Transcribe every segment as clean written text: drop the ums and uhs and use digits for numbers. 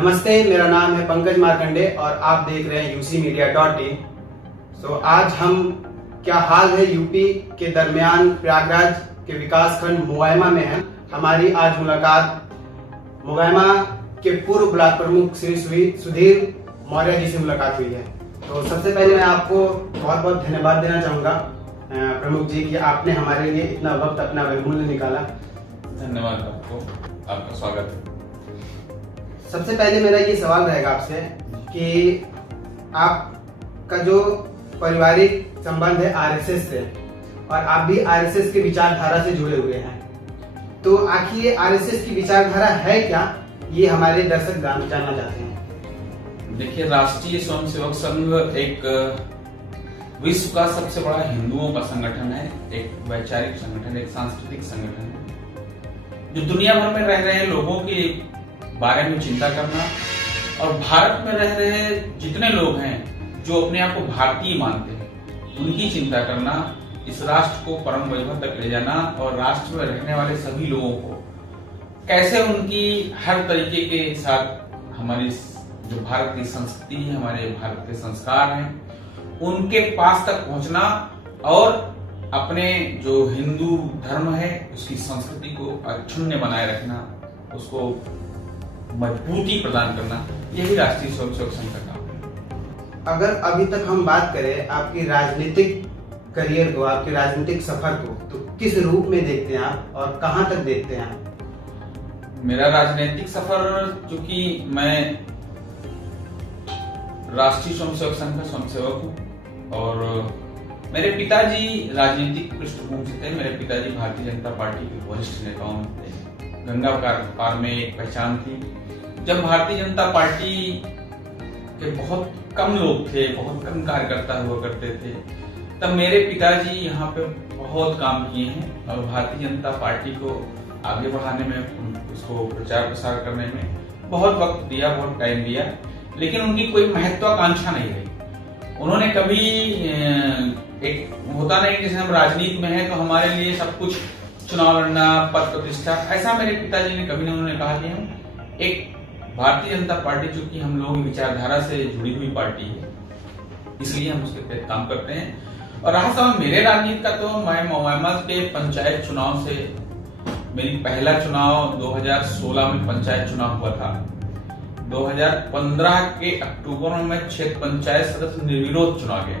नमस्ते, मेरा नाम है पंकज मार्कंडे और आप देख रहे हैं UCmedia.in। आज हम क्या हाल है यूपी के दरमियान प्रयागराज के विकास खंड मुगैमा में है। हमारी आज मुलाकात मुगैमा के पूर्व ब्लॉक प्रमुख श्री सुधीर मौर्य जी से मुलाकात हुई है। तो सबसे पहले मैं आपको बहुत बहुत धन्यवाद देना चाहूँगा प्रमुख जी कि आपने हमारे लिए इतना वक्त अपना बहुमूल्य निकाला। धन्यवाद आपको, आपका स्वागत है। सबसे पहले मेरा ये सवाल रहेगा आपसे कि आपका जो पारिवारिक संबंध है RSS से और आप भी RSS की विचारधारा से जुड़े हुए हैं, तो आखिर ये RSS की विचारधारा है क्या, ये हमारे दर्शक जानना चाहते हैं। देखिए, राष्ट्रीय स्वयंसेवक संघ एक विश्व का सबसे बड़ा हिंदुओं का संगठन है, एक वैचारिक संगठन, एक सांस्कृतिक संगठन है जो दुनिया भर में रह रहे लोगों के बारे में चिंता करना और भारत में रह रहे जितने लोग हैं जो अपने आप को भारतीय मानते हैं उनकी चिंता करना, इस राष्ट्र को परम वैभव तक ले जाना और राष्ट्र में रहने वाले सभी लोगों को कैसे उनकी हर तरीके के साथ हमारी जो भारत की संस्कृति है, हमारे भारत के संस्कार हैं, उनके पास तक पहुंचना और अपने जो हिंदू धर्म है उसकी संस्कृति को अक्षुण्ण बनाए रखना, उसको मजबूती प्रदान करना, यही राष्ट्रीय स्वयंसेवक संघ का काम है। अगर अभी तक हम बात करें आपकी राजनीतिक करियर को, आपके राजनीतिक सफर को, तो किस रूप में देखते हैं आप और कहां तक देखते हैं आप? मेरा राजनीतिक सफर, चूंकि मैं राष्ट्रीय स्वयंसेवक संघ का स्वयंसेवक हूँ और मेरे पिताजी राजनीतिक पृष्ठभूमि से थे। मेरे पिताजी भारतीय जनता पार्टी के वरिष्ठ नेताओं में थे। गंगा पार में एक पहचान थी। जब भारतीय जनता पार्टी के बहुत कम लोग थे, बहुत कम कार्यकर्ता हुआ करते थे, तब मेरे पिताजी यहाँ पे बहुत काम किए हैं और भारतीय जनता पार्टी को आगे बढ़ाने में, उसको प्रचार प्रसार करने में बहुत वक्त दिया, बहुत टाइम दिया, लेकिन उनकी कोई महत्वाकांक्षा नहीं रही। उन्होंने कभी एक होता नहीं, जैसे हम राजनीति में हैं तो हमारे लिए सब कुछ चुनाव लड़ना, पद प्रतिष्ठा, ऐसा मेरे पिताजी ने कभी नहीं। उन्होंने कहा कि हम एक भारतीय जनता पार्टी, चूंकि हम लोग विचारधारा से जुड़ी हुई पार्टी है, इसलिए हम उसके तहत काम करते हैं। और रहा सवाल मेरे राजनीति का, तो मैं मुगैमा के पंचायत चुनाव से, मेरी पहला चुनाव 2016 में पंचायत चुनाव हुआ था। 2015 के अक्टूबर में मैं क्षेत्र पंचायत सदस्य निर्विरोध चुना गया।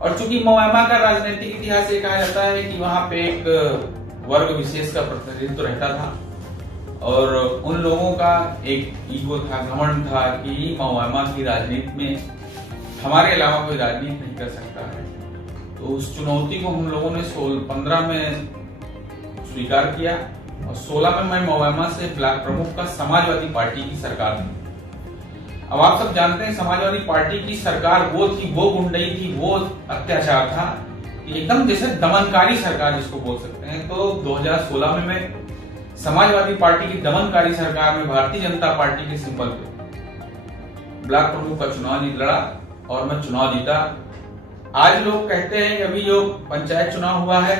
और चूंकि मुगैमा का राजनीतिक इतिहास ये कहा जाता है कि वहां पे एक वर्ग विशेष का प्रतिनिधित्व रहता था और उन लोगों का एक ईगो था, घमंड था कि मुगैमा की राजनीति में हमारे अलावा कोई राजनीति नहीं कर सकता है। तो उस चुनौती को हम लोगों ने 15 में स्वीकार किया और 16 में मैं मुगैमा से ब्लॉक प्रमुख का समाजवादी पार्टी की सरकार थी। अब आप सब जानते हैं समाजवादी पार्टी की सरकार वो थी, वो गुंडई थी, वो अत्याचार था, एकदम जैसे दमनकारी सरकार जिसको बोल सकते हैं। तो 2016 में मैं समाजवादी पार्टी की दमनकारी सरकार में भारतीय जनता पार्टी के सिंबल पे ब्लॉक प्रमुख का चुनाव लड़ा और मैं चुनाव जीता। आज लोग कहते हैं कि अभी जो पंचायत चुनाव हुआ है,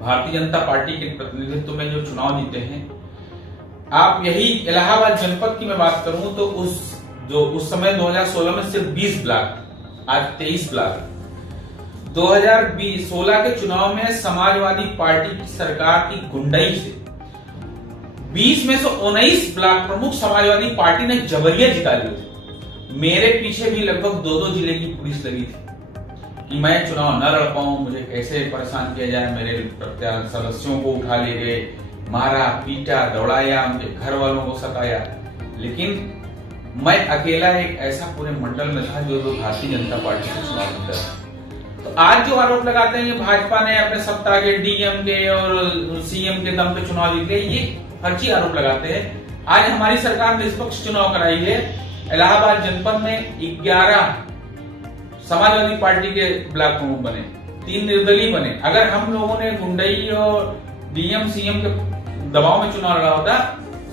भारतीय जनता पार्टी के प्रतिनिधित्व में जो चुनाव जीते हैं, आप यही इलाहाबाद जनपद की मैं बात करूं तो उस समय 2016 में सिर्फ 20 ब्लॉक, आज 23 ब्लॉक। 2016 के चुनाव में समाजवादी पार्टी की सरकार की गुंडई से 20 में से 19 ब्लॉक प्रमुख समाजवादी पार्टी ने जबरिया जिता लिए थे। मेरे पीछे भी लगभग 2-2 जिले की पुलिस लगी थी कि मैं चुनाव न लड़ पाऊं, मुझे कैसे परेशान किया जाए। मेरे सदस्यों को उठा ले गए, मारा, पीटा, दौड़ाया, उनके घर वालों को सताया, लेकिन मैं अकेला एक ऐसा पूरे मंडल में था जो भारतीय जनता पार्टी से चुनाव जीता था। तो आज जो आरोप लगाते हैं कि भाजपा ने अपने सत्ता के, डीएम के और सीएम के दम पे चुनाव जीत लिया, ये फर्जी आरोप लगाते हैं। आज हमारी सरकार ने निष्पक्ष चुनाव कराई है। इलाहाबाद जनपद में 11 समाजवादी पार्टी के ब्लॉक प्रमुख बने, 3 निर्दलीय बने। अगर हम लोगों ने गुंडई और डीएम सीएम के दबाव में चुनाव लड़ा होता,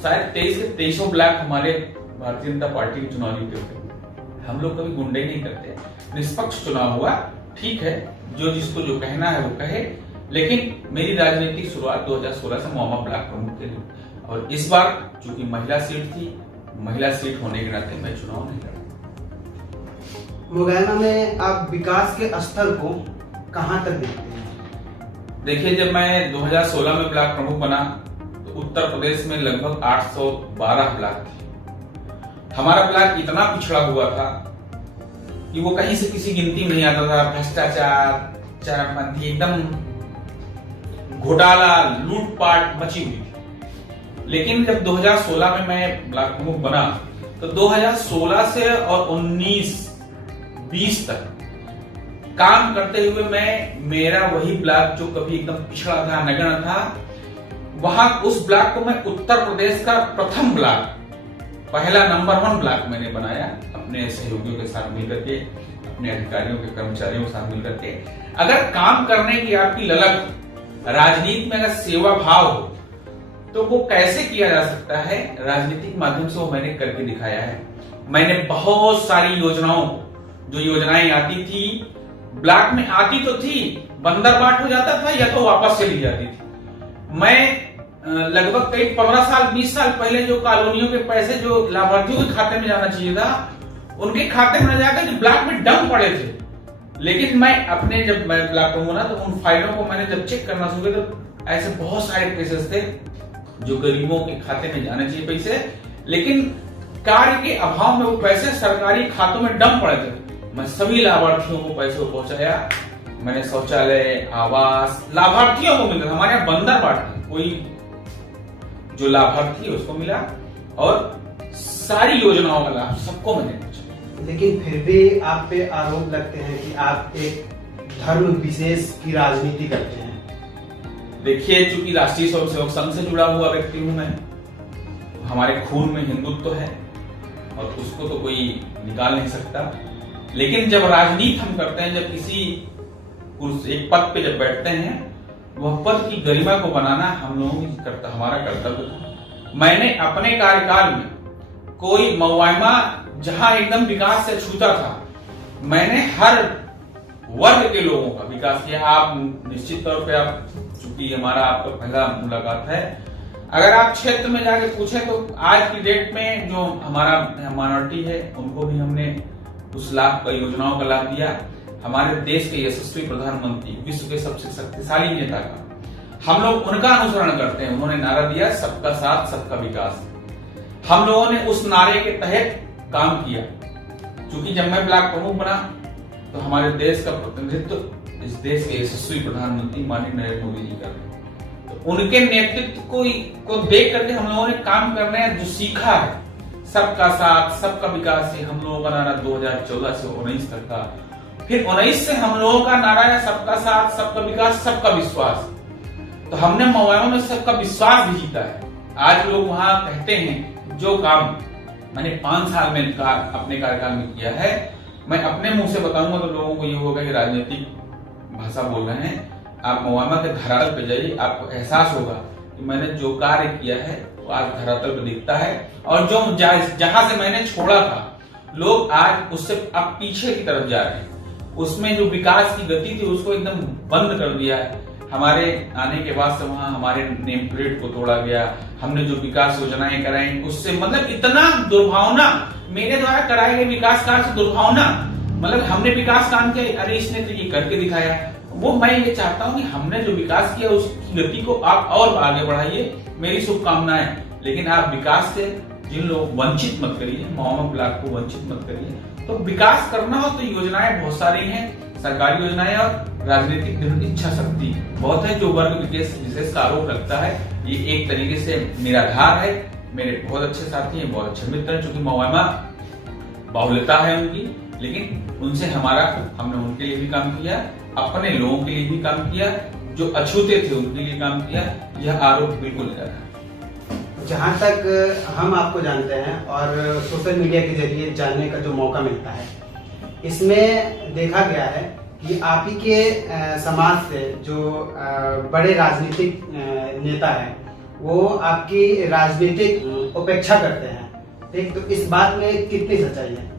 शायद 23 के 23 ब्लॉक हमारे भारतीय जनता पार्टी के चुनाव जीते होते। हम लोग कभी गुंडई नहीं करते, निष्पक्ष चुनाव हुआ, ठीक है, जो जिसको जो कहना है वो कहे, लेकिन मेरी राजनीतिक शुरुआत 2016 से मुगैमा ब्लॉक प्रमुख के लिए और इस बार चूंकि महिला सीट थी, महिला सीट होने के नाते मैं चुनाव नहीं लड़ा। मोगैमा में आप विकास के स्तर को कहां तक देखते हैं? देखिए, जब मैं 2016 में ब्लॉक प्रमुख बना तो उत्तर प्रदेश में लगभग 812 ब्लॉक थे। हमारा ब्लॉक इतना पिछड़ा हुआ था कि वो कहीं से किसी गिनती में नहीं आता था। भ्रष्टाचार, चरमपंथी, एकदम घोटाला, लूटपाट मची हुई थी। लेकिन जब 2016 में मैं ब्लॉक प्रमुख बना तो 2016 से और 19-20 तक काम करते हुए मेरा वही ब्लॉक जो कभी एकदम पिछड़ा था, नगण्य था, वहां उस ब्लॉक को मैं उत्तर प्रदेश का प्रथम ब्लॉक, पहला नंबर 1 ब्लॉक मैंने बनाया अपने सहयोगियों के साथ मिलकर के, अपने अधिकारियों के कर्मचारियों के साथ मिलकर के। अगर काम करने की आपकी ललक, राजनीति में अगर सेवा भाव हो तो वो कैसे किया जा सकता है, राजनीतिक माध्यम से वो मैंने करके दिखाया है। मैंने बहुत सारी योजनाओं, जो योजनाएं आती थी ब्लॉक में, आती तो थी, बंदर बाट हो जाता था या तो वापस चली जाती थी। मैं लगभग करीब 15 साल 20 साल पहले जो कॉलोनियों के पैसे जो लाभार्थियों के खाते में जाना चाहिए था, उनके खाते में न जाकर ब्लॉक में डंप पड़े थे। लेकिन जब मैं ब्लॉक प्रमुख बना तो उन फाइलों को मैंने जब चेक करना शुरू किया तो ऐसे बहुत सारे केसेस थे जो गरीबों के खाते में जाने चाहिए पैसे, लेकिन कार्य के अभाव में वो पैसे सरकारी खातों में डंप पड़े थे। मैं सभी लाभार्थियों को पैसे को पहुंचाया। मैंने शौचालय, आवास लाभार्थियों को मिला। हमारे यहाँ बंदर बाट कोई जो लाभार्थी है उसको मिला और सारी योजनाओं का लाभ सबको मैंने पहुंचाया। लेकिन फिर भी आप पे आरोप लगते हैं कि आप एक धर्म विशेष की राजनीति करते हैं। देखिए, चूंकि राष्ट्रीय स्वयंसेवक संघ से जुड़ा हुआ व्यक्ति हूं मैं, हमारे खून में हिंदुत्व है और उसको तो कोई निकाल नहीं सकता। लेकिन जब राजनीति हम करते हैं, जब किसी एक पद पे जब बैठते हैं, वह पद की गरिमा को बनाना हम लोगों की हमारा कर्तव्य था। मैंने अपने कार्यकाल में कोई मौआमा जहां एकदम विकास से छूता था, मैंने हर वर्ग के लोगों का विकास किया। आप निश्चित तौर पे, आप चूंकि हमारा आपका पहला मुलाकात है, अगर आप क्षेत्र में जाके पूछें तो आज की डेट में जो हमारा माइनॉरिटी है उनको भी हमने उस लाभ का, योजनाओं का लाभ दिया। हमारे देश के यशस्वी प्रधानमंत्री, विश्व के सबसे शक्तिशाली नेता का हम लोग उनका अनुसरण करते हैं। उन्होंने नारा दिया, सबका साथ सबका विकास। हम लोगों ने उस नारे के तहत काम किया। क्योंकि जब मैं ब्लॉक प्रमुख बना तो हमारे देश का प्रतिनिधित्व इस देश के यशस्वी प्रधानमंत्री माननीय नरेंद्र मोदी जी कर रहे हैं। तो उनके नेतृत्व को देख करके हम लोगों ने काम करना है, जो सीखा है सबका साथ सबका विकास से। हम लोगों का नारा 2014 से 19 तक का, फिर 19 से हम लोगों का नारा है सबका साथ सबका विकास सबका विश्वास। तो हमने मौआमा में सबका विश्वास भी जीता है। आज लोग वहां कहते हैं जो काम मैंने 5 साल में अपने कार्यकाल में किया है, मैं अपने मुंह से बताऊंगा तो लोगों को ये होगा कि राजनीतिक भाषा बोल रहे हैं। आप मौआमा के धरातल पे जाइए, आपको एहसास होगा कि मैंने जो कार्य किया है वो आज धरातल पे दिखता है। और जो जहां से मैंने छोड़ा था, लोग आज उससे अब पीछे की तरफ जा रहे हैं। उसमें जो विकास की गति थी उसको एकदम बंद कर दिया है। हमारे आने के बाद से वहां हमारे नेम प्लेट को तोड़ा गया। हमने जो विकास योजनाएं कराई उससे मतलब इतना दुर्भावना, मेरे द्वारा कराए गए विकास कार्य से दुर्भावना, मतलब हमने विकास काम किया, अरे इसने तो ये करके दिखाया। वो मैं ये चाहता हूँ कि हमने जो विकास किया उसकी गति को आप और आगे बढ़ाइए, मेरी शुभकामनाएं। लेकिन आप विकास से जिन लोग वंचित मत करिए, मौआमा ब्लॉक को वंचित मत करिए। तो विकास करना हो तो योजनाएं बहुत सारी हैं, सरकारी योजनाएं, और राजनीतिक दृढ़ इच्छा शक्ति बहुत है। जो वर्ग विशेष का आरोप लगता है, ये एक तरीके से निराधार है। मेरे बहुत अच्छे साथी हैं, बहुत अच्छे मित्र हैं। चूंकि मौआमा बाहुल्यता है उनकी, लेकिन उनसे हमने उनके लिए भी काम किया, अपने लोगों के लिए भी काम किया, जो अछूते थे उनके लिए काम किया। यह आरोप बिल्कुल निराधार। जहां तक हम आपको जानते हैं और सोशल मीडिया के जरिए जानने का जो मौका मिलता है, इसमें देखा गया है कि आप ही के समाज से जो बड़े राजनीतिक नेता हैं, वो आपकी राजनीतिक उपेक्षा करते हैं। ठीक, तो इस बात में कितनी सच्चाई है?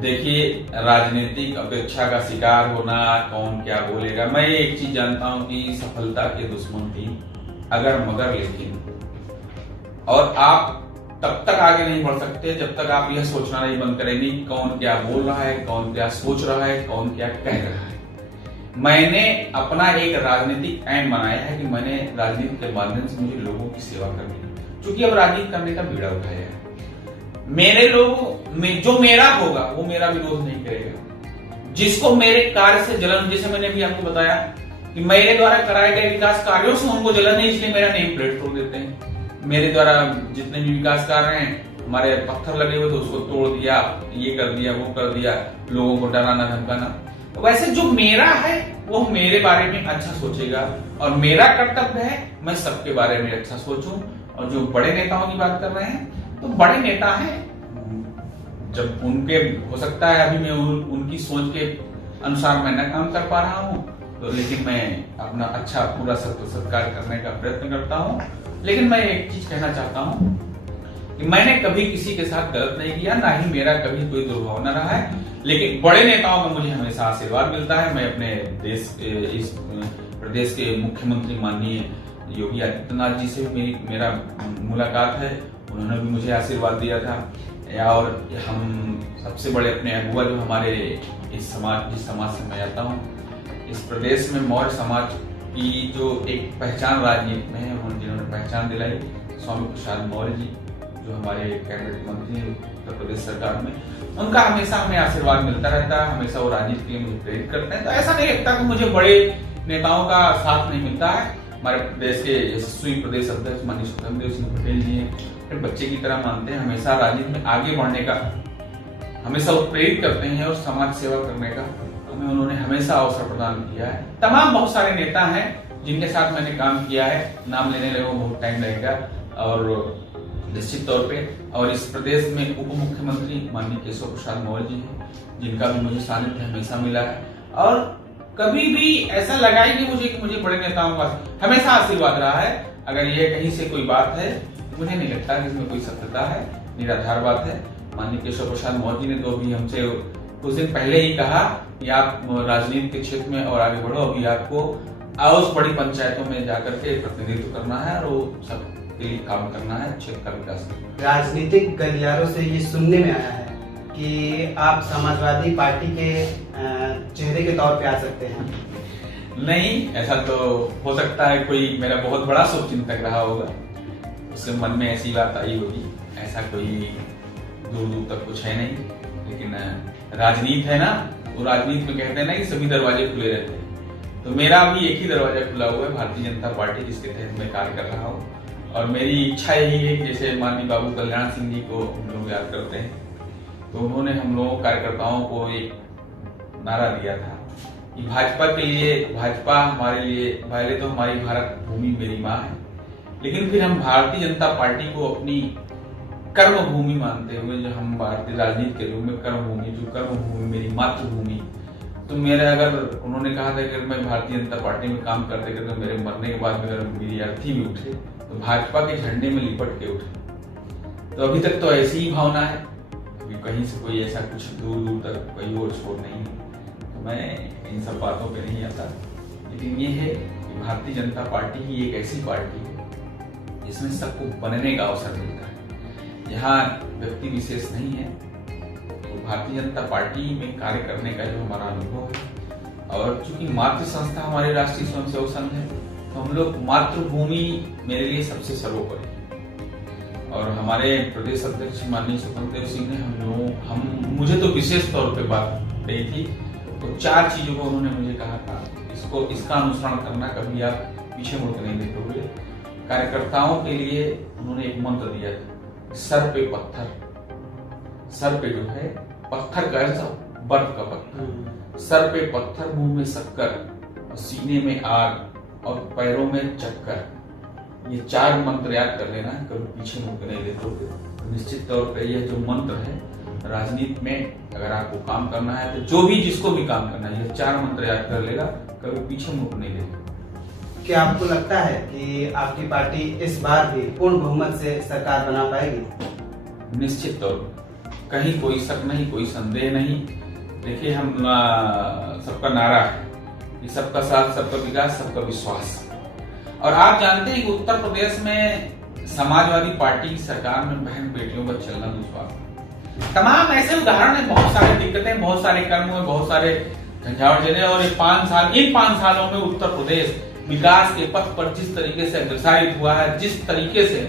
देखिए, राजनीतिक अपेक्षा का शिकार होना, कौन क्या बोलेगा, मैं एक चीज जानता हूं कि सफलता के दुश्मन थी अगर मगर लेकिन। और आप तब तक आगे नहीं बढ़ सकते जब तक आप यह सोचना नहीं बंद करेंगे कि कौन क्या बोल रहा है, कौन क्या सोच रहा है, कौन क्या कह रहा है। मैंने अपना एक राजनीतिक एम बनाया है कि मैंने राजनीति के माध्यम से मुझे लोगों की सेवा करनी है, क्योंकि अब राजनीति करने का बीड़ा उठाया है। मेरे लोग में जो मेरा होगा वो मेरा विरोध नहीं करेगा। जिसको मेरे कार्य से जलन, जैसे मैंने भी आपको बताया कि मेरे द्वारा कराए गए विकास कार्यों से उनको जलन है, इसलिए मेरा नेम प्लेट तोड़ देते हैं। मेरे द्वारा जितने भी विकास कार्य हैं, हमारे पत्थर लगे हुए थे उसको तोड़ दिया, ये कर दिया, वो कर दिया, लोगों को डराना धमकाना। तो वैसे जो मेरा है वो मेरे बारे में अच्छा सोचेगा, और मेरा कर्तव्य है मैं सबके बारे में अच्छा सोचूं। और जो बड़े नेताओं की बात कर रहे हैं, तो बड़े नेता हैं, जब उनके हो सकता है अभी मैं उनकी सोच के अनुसार मैं न काम कर पा रहा हूं, तो लेकिन मैं अपना अच्छा पूरा सत्कार करने का प्रयत्न करता हूं। लेकिन मैं एक चीज कहना चाहता हूं कि मैंने कभी किसी के साथ गलत नहीं किया, ना ही मेरा कभी कोई दुर्भावना रहा है। लेकिन बड़े नेताओं का मुझे हमेशा आशीर्वाद मिलता है। मैं अपने इस प्रदेश के मुख्यमंत्री माननीय योगी आदित्यनाथ जी से भी मेरा मुलाकात है, उन्होंने भी मुझे आशीर्वाद दिया था। और हम सबसे बड़े अपने अगुआ जो हमारे जिस समाज से मैं आता हूँ, इस प्रदेश में मौर्य समाज की जो एक पहचान राजनीति में है, जिन्होंने पहचान दिलाई, स्वामी प्रसाद मौर्य जी जो हमारे कैबिनेट मंत्री हैं उत्तर प्रदेश सरकार में, उनका हमेशा हमें आशीर्वाद मिलता रहता है। हमेशा वो राजनीति के लिए मुझे प्रेरित करते हैं। तो ऐसा नहीं लगता कि मुझे बड़े नेताओं का साथ नहीं मिलता है। हमारे प्रदेश के यशस्वी प्रदेश अध्यक्ष माननीय स्वतंत्र देव सिंह पटेल जी हैं, बच्चे की तरह मानते हैं, हमेशा राजनीति में आगे बढ़ने का हमेशा वो प्रेरित करते हैं, और समाज सेवा करने का हमें उन्होंने हमेशा अवसर प्रदान किया है। तमाम बहुत सारे नेता हैं जिनके साथ मैंने काम किया है, नाम लेने लगे बहुत टाइम लगेगा, और निश्चित तौर पे। और इस प्रदेश में उप मुख्यमंत्री माननीय केशव प्रसाद मौर्य जी हैं, जिनका भी मुझे सानिध्य हमेशा मिला है। और कभी भी ऐसा लगा ही नहीं मुझे बड़े नेताओं का हमेशा आशीर्वाद रहा है। अगर ये कहीं से कोई बात है, मुझे नहीं लगता कि इसमें कोई सत्यता है, निराधार बात है। माननीय केशव प्रसाद मौर्य जी ने तो अभी हमसे कुछ दिन पहले ही कहा कि आप राजनीति के क्षेत्र में और आगे बढ़ो, अभी आपको आउस बड़ी पंचायतों में जाकर के प्रतिनिधित्व करना है, और वो सब के लिए काम करना है, क्षेत्र का विकास करना है। राजनीतिक गलियारों से ये सुनने में आया है कि आप समाजवादी पार्टी के चेहरे के तौर पे आ सकते हैं। नहीं, ऐसा तो हो सकता है कोई मेरा बहुत बड़ा शुभचिंतक रहा होगा, उसके मन में ऐसी बात आई होगी। ऐसा कोई दूर दूर तक कुछ है नहीं। लेकिन राजनीति है ना, वो राजनीति में कहते हैं ना कि सभी दरवाजे खुले रहते हैं, तो मेरा भी एक ही दरवाजा खुला हुआ है, भारतीय जनता पार्टी, जिसके तहत मैं कार्य कर रहा हूँ। और मेरी इच्छा यही है कि जैसे माननीय बाबू कल्याण सिंह जी को हम लोग याद करते हैं, तो उन्होंने हम लोगों कार्यकर्ताओं को एक नारा दिया था कि भाजपा के लिए, भाजपा हमारे लिए, पहले तो हमारी भारत भूमि मेरी माँ है, लेकिन फिर हम भारतीय जनता पार्टी को अपनी कर्म भूमि मानते हुए, जो हम भारतीय राजनीति के रूप में कर्म भूमि, जो कर्म भूमि मेरी मातृभूमि, तो मेरे अगर उन्होंने कहा था कि मैं भारतीय जनता पार्टी में काम करते करते मेरे मरने के बाद अगर मेरी अर्थी भी उठे तो भाजपा के झंडे में लिपट के उठे। तो अभी तक तो ऐसी ही भावना है, अभी कहीं से कोई ऐसा कुछ दूर दूर तक कोई और छोड़ नहीं है। तो मैं इन सब बातों पे नहीं आता, लेकिन ये है कि भारतीय जनता पार्टी ही एक ऐसी पार्टी है जिसमें सबको बनने का अवसर मिलता है। यहाँ व्यक्ति विशेष नहीं है। तो भारतीय जनता पार्टी में कार्य करने का जो हमारा अनुभव है, और चूंकि मातृ संस्था हमारे राष्ट्रीय स्वयंसेवक संघ है, तो हम लोग मातृभूमि मेरे लिए सबसे सर्वोपरि है। और हमारे प्रदेश अध्यक्ष माननीय स्वतंत्र देव सिंह ने मुझे तो विशेष तौर पे बात कही थी, तो 4 चीजों को उन्होंने मुझे कहा था, इसका अनुसरण करना, कभी आप पीछे मुड़ के नहीं देखोगे। कार्यकर्ताओं के लिए उन्होंने एक मंत्र दिया था, सर पे पत्थर, सर पे जो है पत्थर का ऐसा बर्फ का पत्थर, सर पे पत्थर, मुंह में शक्कर, सीने में आग और पैरों में चक्कर। ये 4 मंत्र याद कर लेना, कभी पीछे मुड़ के नहीं देखोगे। निश्चित तौर पर यह जो मंत्र है, राजनीति में अगर आपको काम करना है, तो जो भी जिसको भी काम करना है, ये 4 मंत्र याद कर लेगा, कभी पीछे मुड़ नहीं देगा। क्या आपको लगता है कि आपकी पार्टी इस बार भी पूर्ण बहुमत से सरकार बना पाएगी? निश्चित तौर पर, कहीं कोई शक नहीं, कोई संदेह नहीं। देखिए, हम सबका नारा है कि सबका साथ, सबका विकास, सबका विश्वास। और आप जानते हैं कि उत्तर प्रदेश में समाजवादी पार्टी की सरकार में बहन बेटियों का चलना दुष्पार। तमाम ऐसे उदाहरण है, बहुत सारे दिक्कतें, बहुत सारे कर्म हुए, बहुत सारे झंझावट झेले, और इन 5 सालों में उत्तर प्रदेश विकास के पथ पर जिस तरीके से अग्रसरित हुआ है, जिस तरीके से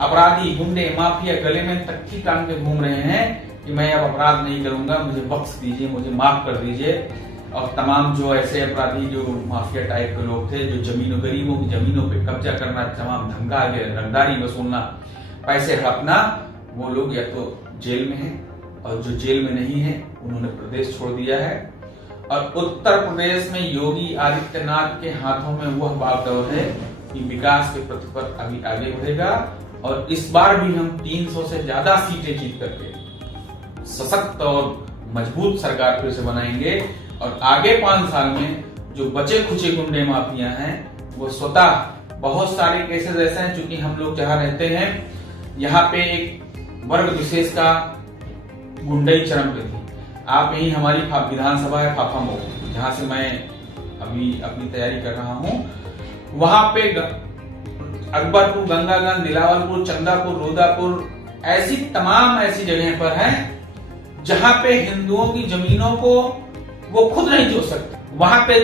अपराधी, गुंडे, माफिया गले में तख्ती टांग के घूम रहे हैं कि मैं अब अपराध नहीं करूंगा, मुझे बख्श दीजिए, मुझे माफ कर दीजिए। और तमाम जो ऐसे अपराधी, जो माफिया टाइप के लोग थे, जो गरीबों की जमीनों पे कब्जा करना, तमाम धमका के रंगदारी वसूलना, पैसे हड़पना, वो लोग या तो जेल में हैं, और जो जेल में नहीं है उन्होंने प्रदेश छोड़ दिया है। और उत्तर प्रदेश में योगी आदित्यनाथ के हाथों में वह बागडोर है कि विकास के पथ पर अभी आगे बढ़ेगा, और इस बार भी हम 300 से ज्यादा सीटें जीत करके सशक्त और मजबूत सरकार फिर से बनाएंगे। और आगे 5 साल में जो बचे खुचे गुंडे माफिया हैं, वो स्वतः, बहुत सारे केसेस ऐसे हैं, चूंकि हम लोग जहां रहते हैं यहाँ पे एक वर्ग विशेष का गुंडई चरम पे थी। आप यही हमारी विधानसभा है फाफामो, जहां से मैं अभी अपनी तैयारी कर रहा हूं, वहां पे अकबरपुर, गंगागंज, दिलावरपुर, चंदापुर, रोदापुर, ऐसी तमाम ऐसी जगह पर है जहां पे हिंदुओं की जमीनों को वो खुद नहीं जोत सकते। वहां पे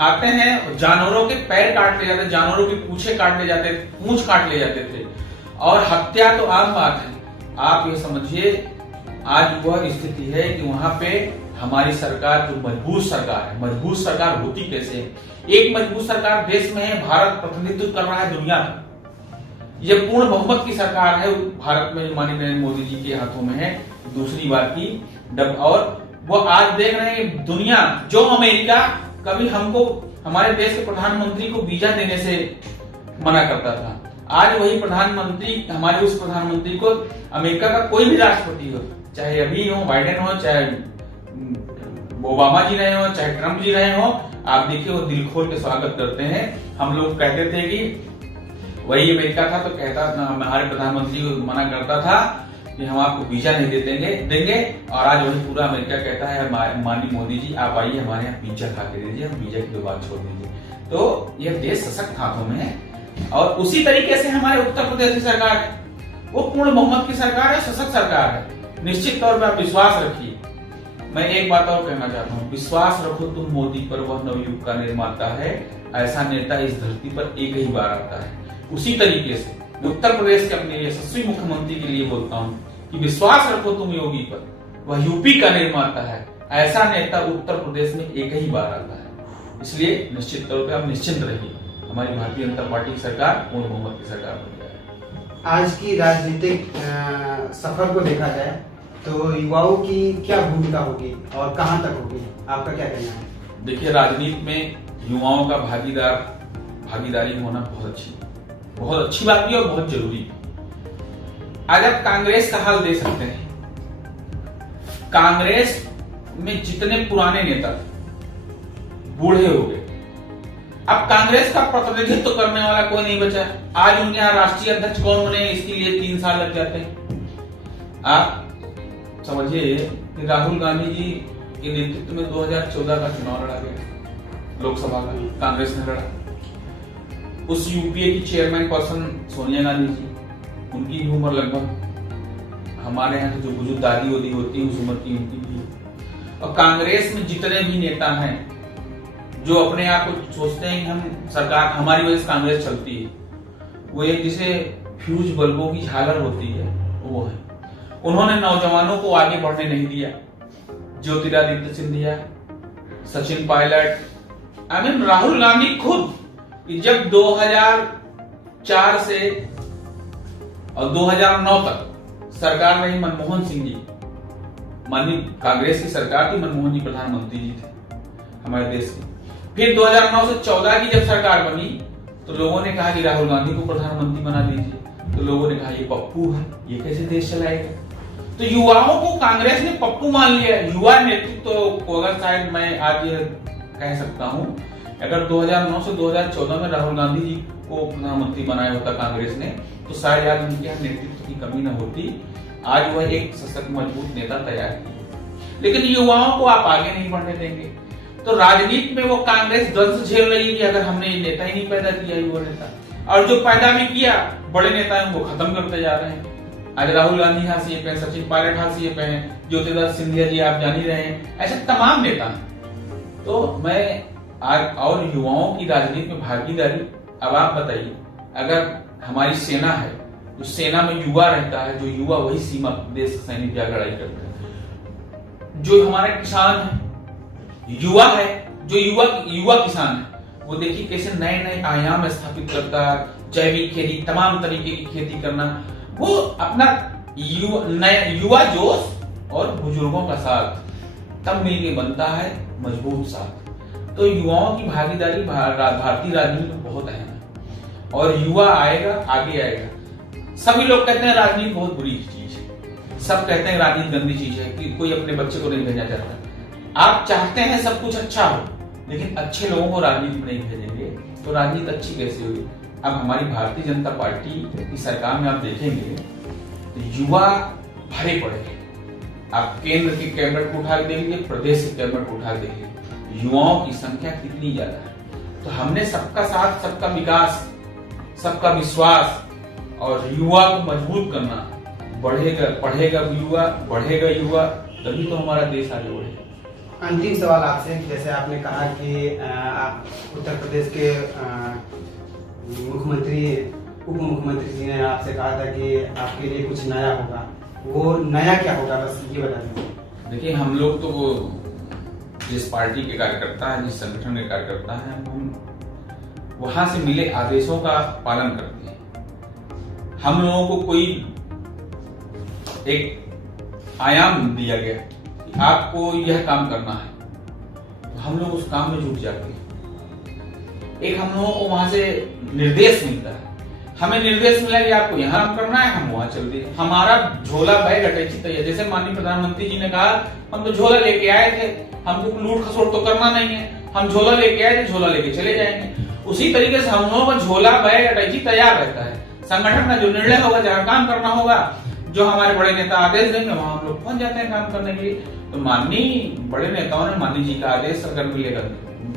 आते हैं, जानवरों के पैर काट ले जाते, जानवरों की पूंछें काट ले जाते, पूंछ काट ले जाते थे, और हत्या तो आम बात है। आप ये समझिए आज वह स्थिति है कि वहां पे हमारी सरकार जो मजबूत सरकार है, मजबूत सरकार होती कैसे है? एक मजबूत सरकार देश में है, भारत प्रतिनिधित्व कर रहा है दुनिया का, ये पूर्ण बहुमत की सरकार है भारत में, माननीय नरेंद्र मोदी जी के हाथों में है। दूसरी बात की और वो आज देख रहे हैं दुनिया, जो अमेरिका कभी हमको, हमारे देश के प्रधानमंत्री को वीजा देने से मना करता था, आज वही प्रधानमंत्री, हमारे उस प्रधानमंत्री को अमेरिका का कोई भी राष्ट्रपति हो, चाहे अभी हो, बाइडेन हो, चाहे ओबामा जी रहे हो, चाहे ट्रंप जी रहे हो, आप देखिए वो दिल खोल के स्वागत करते हैं। हम लोग कहते थे कि वही अमेरिका था तो कहता था, हमारे प्रधानमंत्री को मना करता था कि हम आपको वीजा नहीं देंगे, और आज वही पूरा अमेरिका कहता है माननीय मोदी जी आप आइए हमारे यहाँ पिज्जा खा के दीजिए, हम वीजा की बात छोड़ दीजिए। तो यह देश सशक्त हाथों में है, और उसी तरीके से हमारे उत्तर प्रदेश की सरकार है, वो पूर्ण बहुमत की सरकार है, सशक्त सरकार है। निश्चित तौर पर आप विश्वास रखिए। मैं एक बात और कहना चाहता हूँ, विश्वास रखो तुम मोदी पर, वह नवयुग का निर्माता है, ऐसा नेता इस धरती पर एक ही बार आता है। उसी तरीके से मैं उत्तर प्रदेश के अपने यशस्वी मुख्यमंत्री के लिए बोलता हूँ कि विश्वास रखो तुम योगी पर, वह यूपी का निर्माता है, ऐसा नेता उत्तर प्रदेश में एक ही बार आता है। इसलिए निश्चित तौर पर आप निश्चिंत रहिए, हमारी भारतीय जनता पार्टी की सरकार पूर्ण बहुमत की सरकार बन जाए। आज की राजनीतिक सफर को देखा जाए तो युवाओं की क्या भूमिका होगी और कहां तक होगी, आपका क्या कहना है? देखिए, राजनीति में युवाओं का भागीदारी होना बहुत अच्छी बात भी और बहुत जरूरी है। आज आप कांग्रेस का हाल दे सकते हैं, कांग्रेस में जितने पुराने नेता बूढ़े हो गए, अब कांग्रेस का प्रतिनिधित्व करने वाला कोई नहीं बचा। आज उनके यहाँ राष्ट्रीय अध्यक्ष कौन बने, इसके लिए 3 साल लग जाते हैं। आप समझिए कि राहुल गांधी जी के नेतृत्व में 2014 का चुनाव लड़ा गया, लोकसभा का कांग्रेस ने लड़ा। उस यूपीए की चेयरमैन पर्सन सोनिया गांधी जी, उनकी भी उम्र लगभग हमारे यहाँ जो बुजुर्ग दादी वादी होती है उस उम्र की उनकी भी। और कांग्रेस में जितने भी नेता हैं जो अपने आप को सोचते हैं कि हम सरकार, हमारी वजह से कांग्रेस चलती है, वो एक जिसे फ्यूज बल्बों की झालर होती है वो है। उन्होंने नौजवानों को आगे बढ़ने नहीं दिया। ज्योतिरादित्य सिंधिया, सचिन पायलट, राहुल गांधी खुद जब 2004 से और 2009 तक सरकार रही मनमोहन सिंह जी, माननीय कांग्रेस की सरकार थी, मनमोहन जी प्रधानमंत्री जी थे हमारे देश के। फिर 2009 से 14 की जब सरकार बनी तो लोगों ने कहा कि राहुल गांधी को प्रधानमंत्री बना दीजिए, तो लोगों ने कहा ये पप्पू है, ये कैसे देश चलाएगा। तो युवाओं को कांग्रेस ने पप्पू मान लिया। युवा नेतृत्व को अगर शायद मैं आज कह सकता हूं, अगर 2009 से 2014 में राहुल गांधी जी को प्रधानमंत्री बनाया होता कांग्रेस ने, तो शायद आज उनके यहाँ नेतृत्व की कमी न होती, आज वह एक सशक्त मजबूत नेता तैयार की। लेकिन युवाओं को आप आगे नहीं बढ़ने देंगे, तो राजनीति में वो कांग्रेस द्वंद्व झेल रही है कि अगर हमने नेता ही नहीं पैदा किया युवा नेता, और जो पैदा भी किया बड़े नेता हैं उनको खत्म करते जा रहे हैं। आज राहुल गांधी हाशिए पे, सचिन पायलट हाशिए पे हैं, ज्योतिरादित्य सिंधिया जी आप जान ही रहे हैं, ऐसे तमाम नेता हैं। तो मैं आज और युवाओं की राजनीति में भागीदारी, अब आप बताइए, अगर हमारी सेना है, जो सेना में युवा रहता है, जो युवा वही सीमा देश सैनिक या लड़ाई करता है। जो हमारा किसान है, युवा है, जो युवा किसान है, वो देखिए कैसे नए नए आयाम स्थापित करता है, जैविक खेती, तमाम तरीके की खेती करना, वो अपना युवा जोश और बुजुर्गों का साथ तब मिलकर बनता है मजबूत साथ। तो युवाओं की भागीदारी भारतीय राजनीति में बहुत अहम है और युवा आएगा, आगे आएगा। सभी लोग कहते हैं राजनीति बहुत बुरी चीज है, सब कहते हैं राजनीति गंदी चीज है, कि कोई अपने बच्चे को नहीं भेजना चाहता। आप चाहते हैं सब कुछ अच्छा हो, लेकिन अच्छे लोगों को राजनीति में नहीं भेजेंगे तो राजनीति अच्छी कैसे होगी। अब हमारी भारतीय जनता पार्टी की सरकार में आप देखेंगे तो युवा भरे पड़े हैं। आप केंद्र के कैबिनेट को उठा के देखिए, प्रदेश के कैबिनेट को उठा के देखिए, युवाओं की संख्या कितनी ज्यादा है। तो हमने सबका साथ, सबका विकास, सबका विश्वास और युवा को मजबूत करना, पढ़ेगा युवा तभी तो हमारा देश आगे बढ़ेगा। अंतिम सवाल आपसे, जैसे आपने कहा कि उत्तर प्रदेश के उप मुख्यमंत्री जी ने आपसे कहा था कि आपके लिए कुछ नया होगा, वो नया क्या होगा, बस ये बता दीजिए। देखिए, हम लोग तो वो जिस पार्टी के कार्यकर्ता हैं, जिस संगठन के कार्यकर्ता हैं, हम वहां से मिले आदेशों का पालन करते हैं। हम लोगों को कोई एक आयाम दिया गया कि आपको यह काम करना है, तो हम लोग उस काम में जुट जाते हैं। एक हम लोगों को वहां से निर्देश मिलता है, हमें निर्देश मिला कि आपको यहाँ काम करना है, हम वहां चल दिए। हमारा झोला बैग अटैची तैयार, जैसे माननीय प्रधानमंत्री जी ने कहा, हम तो झोला लेके आए थे, हमको लूट खसोट तो करना नहीं है, हम झोला लेके आए थे, झोला लेके चले जाएंगे। उसी तरीके से हम लोगों का झोला बैग अटैची तैयार रहता है। संगठन का जो निर्णय होगा, जहाँ काम करना होगा, जो हमारे बड़े नेता आदेश देंगे, वहां हम लोग पहुंच जाते हैं काम करने के लिए। तो माननीय बड़े नेताओं ने, माननीय जी का आदेश अगर मिलेगा,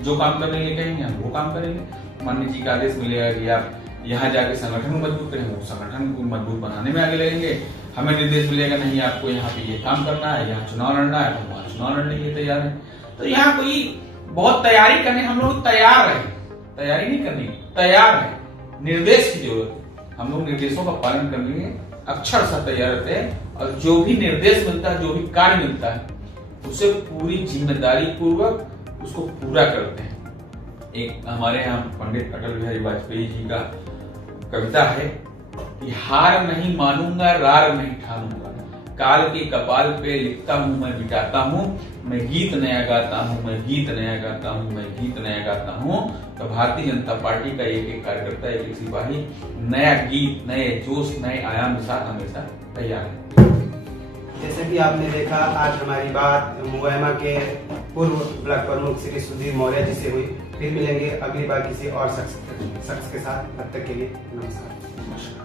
जो काम करने के लिए कहेंगे हम वो काम करेंगे। माननीय जी का आदेश मिलेगा कि आप यहाँ जाके संगठन को मजबूत करेंगे, वो संगठन को मजबूत बनाने में आगे लगेंगे। हमें निर्देश मिलेगा, नहीं आपको यहाँ पे ये काम करना है, यहाँ चुनाव लड़ना है, हम वहाँ चुनाव लड़ने के लिए तैयार है। तो यहाँ कोई बहुत तैयारी करने, हम लोग तैयार है, तैयारी नहीं करनी, तैयार है। निर्देश की जरूरत, हम लोग निर्देशों का पालन करने के लिए अक्षर सा तैयार रहते हैं और जो भी निर्देश मिलता है, जो भी कार्य मिलता है, उसे पूरी जिम्मेदारी पूर्वक उसको पूरा करते हैं। एक हमारे यहाँ पंडित अटल बिहारी वाजपेयी जी का कविता है कि हार नहीं मानूंगा, रार नहीं ठानूंगा, काल के कपाल पे लिखता हूँ मैं मिटाता हूँ, मैं गीत नया गाता हूँ, मैं गीत नया गाता हूँ, मैं गीत नया गाता हूँ। तो भारतीय जनता पार्टी का एक एक कार्यकर्ता, एक एक सिपाही नया गीत, नए जोश, नए आयाम के साथ हमेशा तैयार है। जैसे कि आपने देखा, आज हमारी बात मुवैमा के पूर्व ब्लॉक प्रमुख श्री सुधीर मौर्य जी से हुई। फिर मिलेंगे अगली बार किसी और शख्स के साथ। तब तक के लिए नमस्कार।